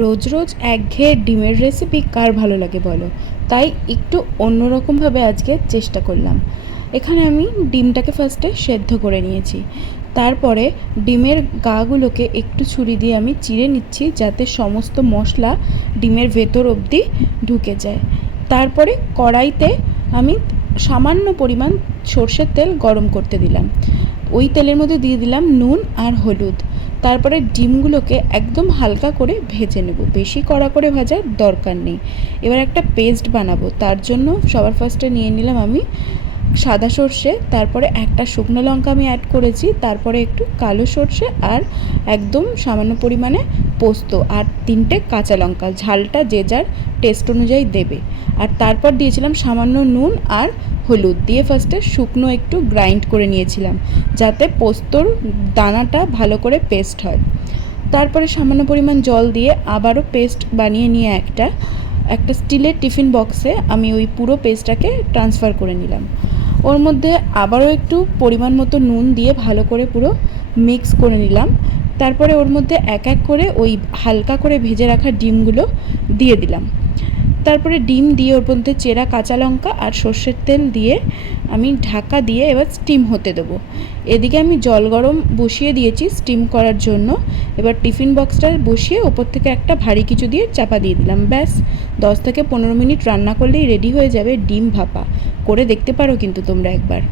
রোজ রোজ একঘেয়ে ডিমের রেসিপি কার ভালো লাগে বলো। তাই একটু অন্যরকমভাবে আজকে চেষ্টা করলাম। এখানে আমি ডিমটাকে ফার্স্টে সেদ্ধ করে নিয়েছি। তারপরে ডিমের গাগুলোকে একটু ছুরি দিয়ে আমি চিড়ে নিচ্ছি, যাতে সমস্ত মশলা ডিমের ভেতর অবধি ঢুকে যায়। তারপরে কড়াইতে আমি সামান্য পরিমাণ সর্ষের তেল গরম করতে দিলাম। ওই তেলের মধ্যে দিয়ে দিলাম নুন আর হলুদ। তারপরে ডিমগুলোকে একদম হালকা করে ভেজে নেব, বেশি কড়া করে ভাজার দরকার নেই। এবার একটা পেস্ট বানাবো, তার জন্য সবার ফার্স্টে নিয়ে নিলাম আমি সাদা সর্ষে, তারপরে একটা শুকনো লঙ্কা আমি অ্যাড করেছি, তারপরে একটু কালো সর্ষে আর একদম সামান্য পরিমাণে পোস্ত আর 3টে কাঁচা লঙ্কা, ঝালটা যে যার টেস্ট অনুযায়ী দেবে। আর তারপর দিয়েছিলাম সামান্য নুন আর হলুদ দিয়ে ফার্স্টে শুকনো একটু গ্রাইন্ড করে নিয়েছিলাম, যাতে পোস্তর দানাটা ভালো করে পেস্ট হয়। তারপরে সামান্য পরিমাণ জল দিয়ে আবারও পেস্ট বানিয়ে নিয়ে একটা স্টিলের টিফিন বক্সে আমি ওই পুরো পেস্টটাকে ট্রান্সফার করে নিলাম। ওর মধ্যে আবারও একটু পরিমাণ মতো নুন দিয়ে ভালো করে পুরো মিক্স করে নিলাম। তারপরে ওর মধ্যে এক এক করে ওই হালকা করে ভেজে রাখা ডিমগুলো দিয়ে দিলাম। তারপরে ডিম দিয়ে ওর মধ্যে চেরা কাঁচা লঙ্কা আর সর্ষের তেল দিয়ে আমি ঢাকা দিয়ে এবার স্টিম হতে দেবো। এদিকে আমি জল গরম বসিয়ে দিয়েছি স্টিম করার জন্য। এবার টিফিন বক্সটা বসিয়ে ওপর থেকে একটা ভারী কিছু দিয়ে চাপা দিয়ে দিলাম। ব্যাস 10 থেকে 15 মিনিট রান্না করলেই রেডি হয়ে যাবে ডিম ভাপা। করে দেখতে পারো কিন্তু তোমরা একবার।